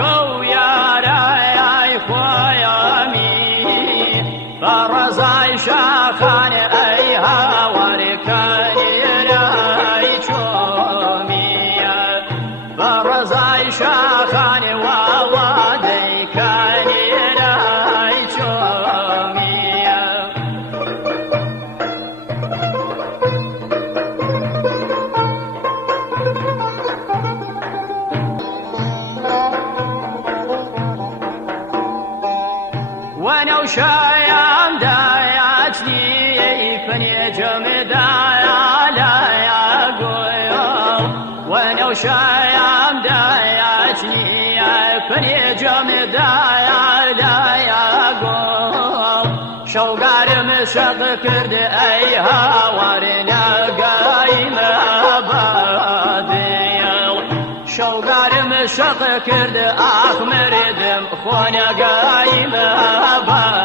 كو ياراي خويامي برزاي شاخان اي هاوري كاني راي چومي برزاي شاخان ووادي كاني راي چومي وانا وشايم داياتني كني جمدايا لا يا قويل وانا وشايم داياتني كني جمدايا لا يا قويل شوقار مشق كرد اي هاورنا قايم باديل شوقار مشق كرد اخمر دم خونا قايم باديل